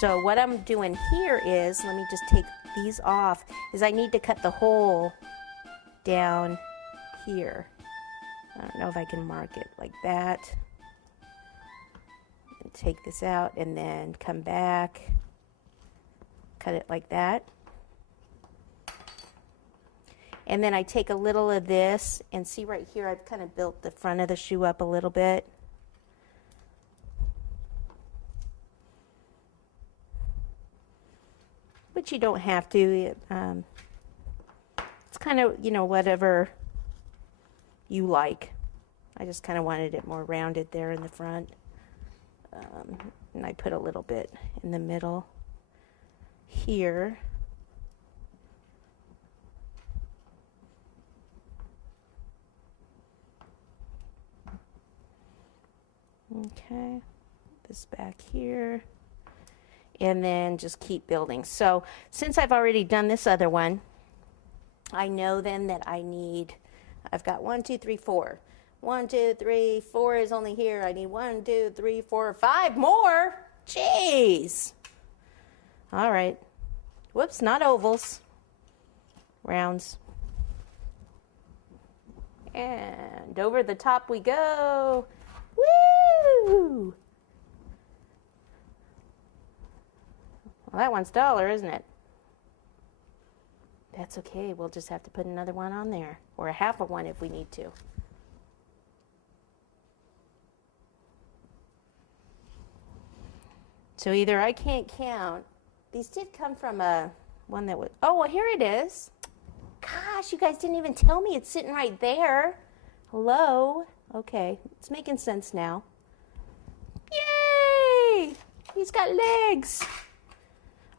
So what I'm doing here is, let me just take these off, is I need to cut the hole down here. I don't know if I can mark it like that. And take this out and then come back, cut it like that. And then I take a little of this, and see right here I've kind of built the front of the shoe up a little bit. But you don't have to. It's kind of, you know, whatever you like. I just kind of wanted it more rounded there in the front. And I put a little bit in the middle here. Okay, this back here. And then just keep building. So since I've already done this other one, I know then that I've got 1, 2, 3, 4. 1, 2, 3, 4 is only here. I need 1, 2, 3, 4, 5 more. Jeez. All right. Whoops, not ovals. Rounds. And over the top we go. Woo! Well, that one's taller, isn't it? That's okay. We'll just have to put another one on there, or a half of one if we need to. So either I can't count. These did come from one that was, oh, well, here it is. Gosh, you guys didn't even tell me it's sitting right there. Hello? Okay, it's making sense now. Yay! He's got legs.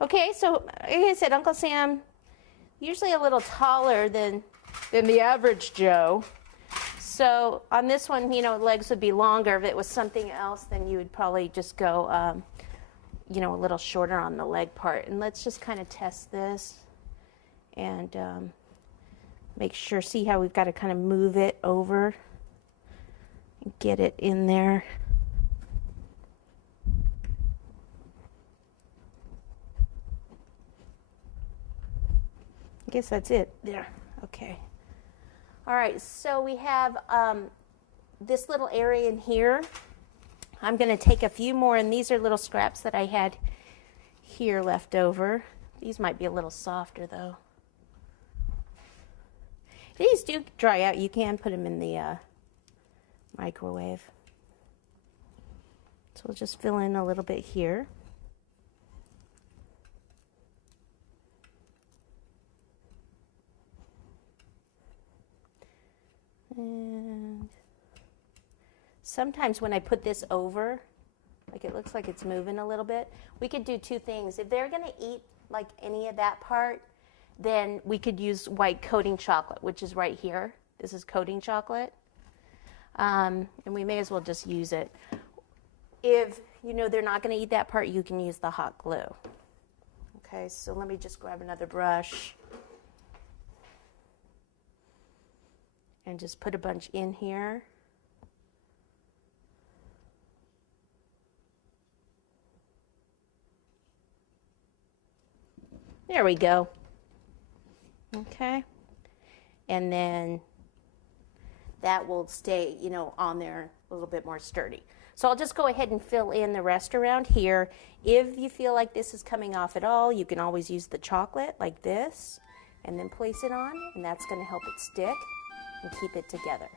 Okay, so like I said, Uncle Sam, usually a little taller than the average Joe. So on this one, you know, legs would be longer. If it was something else, then you would probably just go, you know, a little shorter on the leg part. And let's just kind of test this and make sure, see how we've got to kind of move it over and get it in there. I guess that's it. There. Okay. All right. So we have this little area in here. I'm going to take a few more, and these are little scraps that I had here left over. These might be a little softer, though. These do dry out. You can put them in the microwave. So we'll just fill in a little bit here. And sometimes when I put this over, like it looks like it's moving a little bit, we could do two things. If they're going to eat like any of that part, then we could use white coating chocolate, which is right here. This is coating chocolate. And we may as well just use it. If you know they're not going to eat that part, you can use the hot glue. Okay, so let me just grab another brush and just put a bunch in here. There we go. Okay. And then that will stay, you know, on there a little bit more sturdy. So I'll just go ahead and fill in the rest around here. If you feel like this is coming off at all, you can always use the chocolate like this and then place it on, and that's going to help it stick and keep it together.